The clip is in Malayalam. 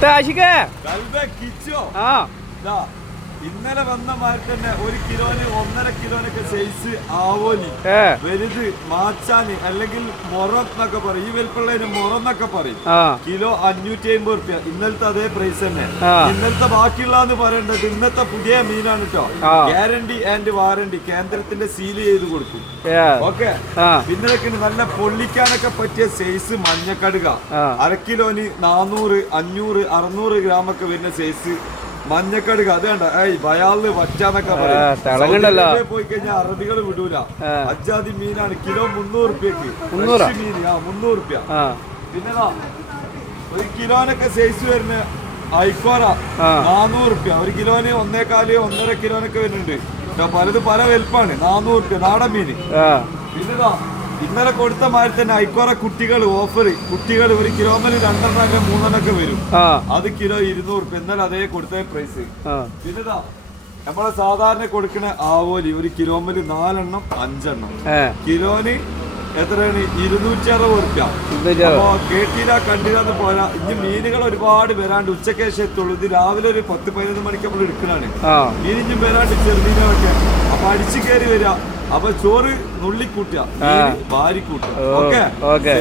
Komuta aşıkı. Galiba gidiyor. Ha. ഇന്നലെ വന്ന മാർക്ക് തന്നെ ഒരു കിലോന് ഒന്നര കിലോനൊക്കെ സൈസ് ആവോലി. വലുത് മാച്ചാന് അല്ലെങ്കിൽ മൊറന്നൊക്കെ പറയും. ഈ വലിപ്പുള്ളതിന് മൊറന്നൊക്കെ പറയും. കിലോ അഞ്ഞൂറ്റി അമ്പത് റുപ്യ ഇന്നലത്തെ അതേ പ്രൈസ് തന്നെ. ഇന്നലത്തെ ബാക്കിയുള്ളതെന്ന് പറയേണ്ടത് ഇന്നത്തെ പുതിയ മീനാണ് കേട്ടോ ഗ്യാരണ്ടി ആൻഡ് വാറണ്ടി കേന്ദ്രത്തിന്റെ സീൽ ചെയ്ത് കൊടുക്കും. ഓക്കെ? ആ. പിന്നെ നല്ല പൊള്ളിക്കാനൊക്കെ പറ്റിയ സൈസ് മഞ്ഞക്കടുക. അര കിലോന് നാനൂറ് അഞ്ഞൂറ് അറുന്നൂറ് ഗ്രാം ഒക്കെ വരുന്ന സൈസ് മഞ്ഞക്കടുക അത് കണ്ട. ഏയ് ബയാളിൽ വറ്റാന്നൊക്കെ പറയും. പോയി കഴിഞ്ഞാൽ അറബികൾ വിടൂല. അജാതി മീനാണ് കിലോ മുന്നൂറ്? റുപ്യക്ക്? മീൻ ആ മുന്നൂറ് റുപ്യ പിന്നെ ഒരു കിലോനൊക്കെ സൈസ് വരുന്ന ഐക്കോറ. നാനൂറ് റുപ്യ ഒരു കിലോന് ഒന്നേകാൽ ഒന്നര കിലോനൊക്കെ വരുന്നുണ്ട്. പലത് പല വലുപ്പാണ്. നാനൂറ് റുപ്യ നാടൻ മീന്. ആ. പിന്നെതാ ഇന്നലെ കൊടുത്ത മാതിരി തന്നെ ഐക്കോറ കുട്ടികൾ ഓഫർ കുട്ടികൾ ഒരു കിലോമീറ്റർ രണ്ടെണ്ണൊക്കെ മൂന്നെണ്ണൊക്കെ മൂന്നെണ്ണം വരും. അത് കിലോ ഇരുന്നൂറ് റുപ്യ ഇന്നലെ അതേ കൊടുത്ത പ്രൈസ് പിന്നെതാ നമ്മളെ സാധാരണ കൊടുക്കണ ആവോലി ഒരു കിലോമീറ്റർ നാലെണ്ണം അഞ്ചെണ്ണം. കിലോന് എത്രയാണ്? ഇരുന്നൂറ്റി അറുപത് റുപ്യ അപ്പോ കേട്ടില്ല കണ്ടില്ലാന്ന് പോരാ. ഇനി മീനുകൾ ഒരുപാട് വരാണ്ട് ഉച്ചയ്ക്ക് ശേഷം എത്തുള്ളൂ. ഇത് രാവിലെ ഒരു പത്ത് പതിനൊന്ന് മണിക്ക് നമ്മൾ എടുക്കണാണ് മീനിഞ്ഞും വരാണ്ട് ചെറുമീനൊക്കെ. അപ്പൊ അടിച്ചു കയറി വരിക അപ്പൊ ചോറ് നുള്ളിക്കൂട്ടുക. വാരിക്കൂട്ടുക ഓക്കെ ഓക്കെ.